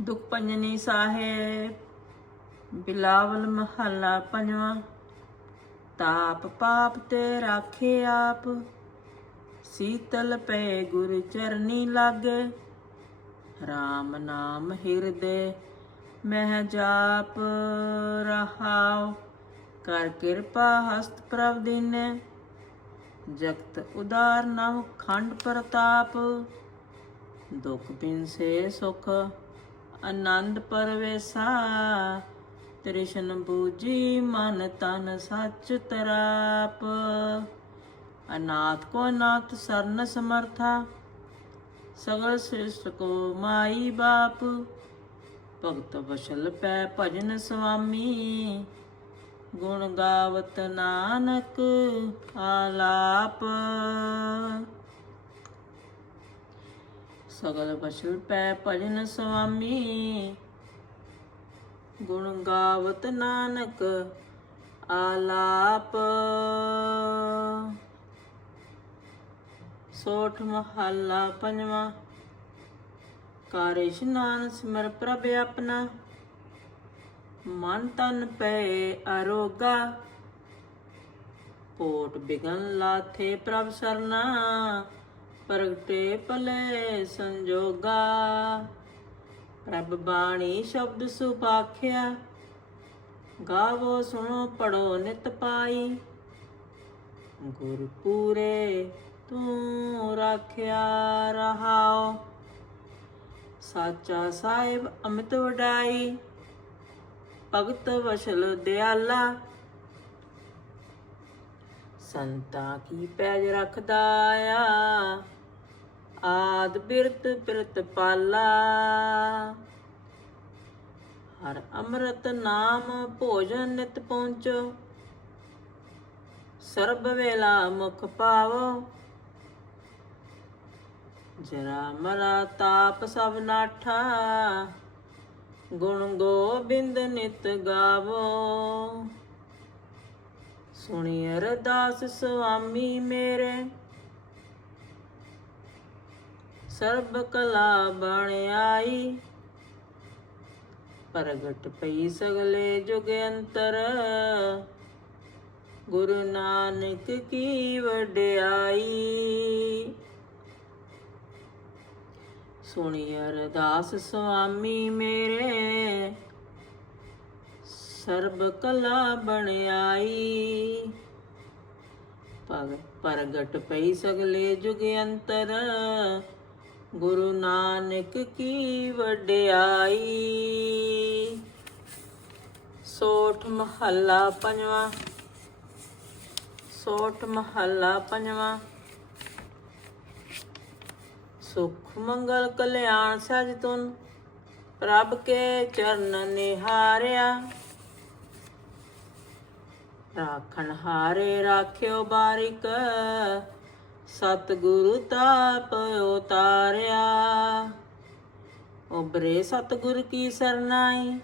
ਦੁਖ ਪੰਜਨੀ ਸਾਹਿਬ, ਬਿਲਾਵਲ ਮਹੱਲਾ ਪੰਜਵਾਂ, ਤਾਪ ਪਾਪ ਤੇ ਰਾਖੇ ਆਪ, ਸੀਤਲ ਪਏ ਗੁਰ ਚਰਨੀ ਲਾਗੇ RAM ਨਾਮ ਹਿਰਦੇ ਮਹਿ ਜਾਪ ਰਹਾਉ, ਕਰ ਕਿਰਪਾ ਹਸਤ ਪ੍ਰਭ ਦੀਨੇ, ਜਗਤ ਉਦਾਰ ਨਵ ਖੰਡ ਪ੍ਰਤਾਪ, ਦੁਖ ਬਿਨਸੇ ਸੁਖ ਆਨੰਦ ਪਰਵੇਸਾ ਤ੍ਰਿਸ਼ਨ ਬੂਜੀ ਮਨ ਤਨ ਸੱਚ ਤਰਾਪ। ਅਨਾਥ ਕੋ ਅਨਾਥ ਸਰਨ ਸਮਰਥਾ, ਸਗਲ ਸ੍ਰਿਸ਼ਟ ਕੋ ਮਾਈ ਬਾਪ। ਭਗਤ ਵਸ਼ਲ ਪੈ ਭਜਨ ਸੁਆਮੀ ਗੁਣ ਗਾਵਤ ਨਾਨਕ ਆਲਾਪ। ਸਗਲ ਵਸ਼ਲ ਪੈ ਭਜਨ ਸੁਆਮੀ। ਗੁਣ ਗਾਵਤ ਨਾਨਕ ਆਲਾਪ। ਸੋਠ ਮਹੱਲਾ ਪੰਜਵਾਂ। ਕਰ ਇਸ਼ਨਾਨ ਸਿਮਰ ਪ੍ਰਭ ਆਪਣਾ। ਮਨ ਤਨ ਪਏ ਅਰੋਗਾ। ਕੋਟ ਬਿਗਨ ਲਾਥੇ ਪ੍ਰਭ ਸਰਨਾ। ਪ੍ਰਗਟੇ ਭਲੇ ਸੰਜੋਗਾ। ਪ੍ਰਭ ਬਾਣੀ ਸ਼ਬਦ ਸੁਪਾਖਿਆ ਗਾਵੋ ਸੁਣੋ ਪੜੋ ਨਿਤ ਪਾਈ। ਗੁਰ ਪੂਰੇ ਤੂੰ ਰਾਖਿਆ ਰਹਾਓ। ਸਾਚਾ ਸਾਹਿਬ ਅਮਿਤ ਵਡਾਈ। ਭਗਤ ਵਸ਼ਲ ਦਿਆਲਾ। ਸੰਤਾ ਕੀ ਪੈਜ ਰੱਖਦਾ ਆ। ਆਦ ਬਿਰਤ ਬਿਰਤ ਪਾਲਾ। ਹਰ ਅੰਮ੍ਰਿਤ ਨਾਮ ਭੋਜਨ ਨਿਤ ਪਹੁੰਚੋ। ਸਰਬ ਵੇਲਾ ਮੁਖ ਪਾਵੋ ਜਰਾ ਮਰਾ ਤਾਪ ਸਭ ਨਾਠਾ। ਗੁਣ ਗੋਬਿੰਦ ਨਿਤ ਗਾਵੋ। ਸੁਣੀ ਅਰਦਾਸ ਸੁਆਮੀ ਮੇਰੇ। ਸਰਬ ਕਲਾ ਬਣ ਆਈ। ਪ੍ਰਗਟ ਪਈ ਸਗਲੇ ਜੁਗ ਅੰਤਰ। ਗੁਰੂ ਨਾਨਕ ਕੀ ਵਡਿਆਈ। ਸੁਣੀ ਅਰਦਾਸ ਸੁਆਮੀ ਮੇਰੇ। ਸਰਬ ਕਲਾ ਬਣਾਈ ਭਗ ਪ੍ਰਗਟ ਪਈ ਸਗਲੇ ਜੁਗ ਅੰਤਰ। ਗੁਰੂ ਨਾਨਕ ਕੀ ਵਡਿਆਈ। ਸੋਠ ਮਹੱਲਾ ਪੰਜਵਾਂ, ਸੋਠ ਮਹੱਲਾ ਪੰਜਵਾਂ। ਸੁਖ ਮੰਗਲ ਕਲਿਆਣ ਸਜ ਤੁਨ, ਪ੍ਰਭ ਕੇ ਚਰਨ ਨਿਹਾਰਿਆ। ਰਾਖਣ ਹਾਰੇ ਰਾਖਿਓ ਬਾਰਿਕ ਸਤਿਗੁਰੂ ਤਾਪ ਉਤਾਰਿਆ। ਉਬਰੇ ਸਤਿਗੁਰ ਕੀ ਸਰਨਾਈ,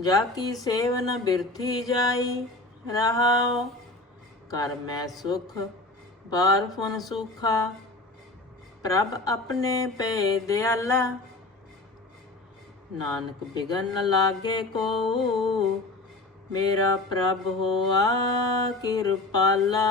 ਜਾ ਕੀ ਸੇਵਨ ਬਿਰਥੀ ਜਾਈ ਰਹਾਓ ਕਰ ਮੈਂ ਸੁਖ, ਬਾਰ ਫੁਨ ਸੁਖਾ, ਪ੍ਰਭ ਆਪਣੇ ਪੇ ਦਿਆਲਾ। ਨਾਨਕ ਬਿਗਨ ਲਾਗੇ ਕੋ ਮੇਰਾ ਪ੍ਰਭ ਹੋਆ ਕਿਰਪਾਲਾ।